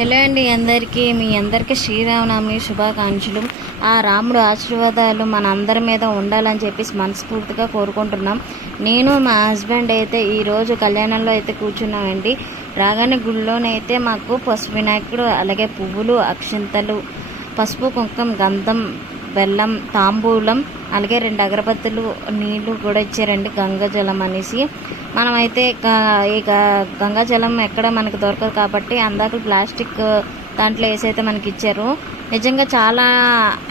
Hello అండి, మీ అందరికీ శ్రీరామనవమి శుభాకాంక్షలు. ఆ రాముడు ఆశీర్వాదాలు మన అందరి మీద ఉండాలని చెప్పేసి మనస్ఫూర్తిగా కోరుకుంటున్నాం. నేను మా హస్బెండ్ అయితే ఈరోజు కళ్యాణంలో అయితే కూర్చున్నామండి. రాగానే గుళ్ళోనైతే మాకు పసుపు వినాయకుడు, అలాగే పువ్వులు, అక్షింతలు, పసుపు, కుంకుమ, గంధం, బెల్లం, తాంబూలం, అలాగే 2 అగరబత్తులు, నీళ్లు కూడా ఇచ్చారండి, గంగాజలం అనేసి. మనమైతే ఈ గంగాజలం ఎక్కడ మనకు దొరకదు కాబట్టి అందాక ప్లాస్టిక్ దాంట్లో వేసైతే మనకి ఇచ్చారు. నిజంగా చాలా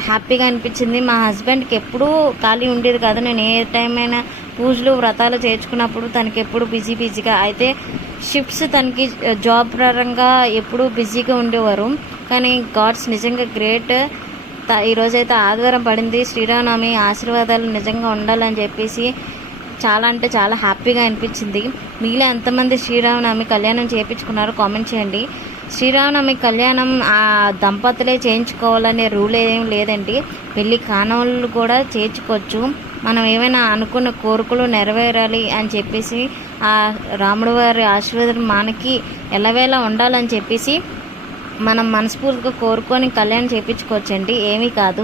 హ్యాపీగా అనిపించింది. మా హస్బెండ్కి ఎప్పుడూ ఖాళీ ఉండేది కాదు. నేను ఏ టైం అయినా పూజలు వ్రతాలు చేర్చుకున్నప్పుడు తనకి ఎప్పుడు బిజీగా అయితే షిఫ్ట్స్, తనకి జాబ్ పరంగా ఎప్పుడూ బిజీగా ఉండేవారు. కానీ గాడ్స్ నిజంగా గ్రేట్. ఈరోజైతే ఆదివారం పడింది. శ్రీరామనవమి ఆశీర్వాదాలు నిజంగా ఉండాలని చెప్పేసి చాలా అంటే చాలా హ్యాపీగా అనిపించింది. మీలో ఎంతమంది శ్రీరామనవమి కళ్యాణం చేయించుకున్నారో కామెంట్ చేయండి. శ్రీరామనవమి కళ్యాణం ఆ దంపతులే చేయించుకోవాలనే రూల్ ఏం లేదండి. పెళ్ళి కానవాళ్ళు కూడా చేయించుకోవచ్చు. మనం ఏమైనా అనుకున్న కోరికలు నెరవేరాలి అని చెప్పేసి ఆ రాముడు వారి ఆశీర్వాదం మనకి ఎల్లవేళ ఉండాలని చెప్పేసి మనం మనస్ఫూర్తిగా కోరుకొని కళ్యాణం చేయించుకోవచ్చండి, ఏమీ కాదు.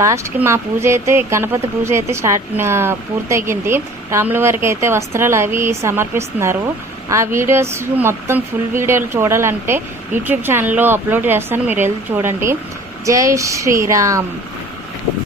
లాస్ట్కి మా పూజ అయితే, గణపతి పూజ అయితే పూర్తయింది. రాముల వారికి అయితే వస్త్రాలు అవి సమర్పిస్తున్నారు. ఆ వీడియోస్ మొత్తం ఫుల్ వీడియోలు చూడాలంటే యూట్యూబ్ ఛానల్లో అప్లోడ్ చేస్తాను, మీరు వెళ్ళి చూడండి. జై శ్రీరామ్.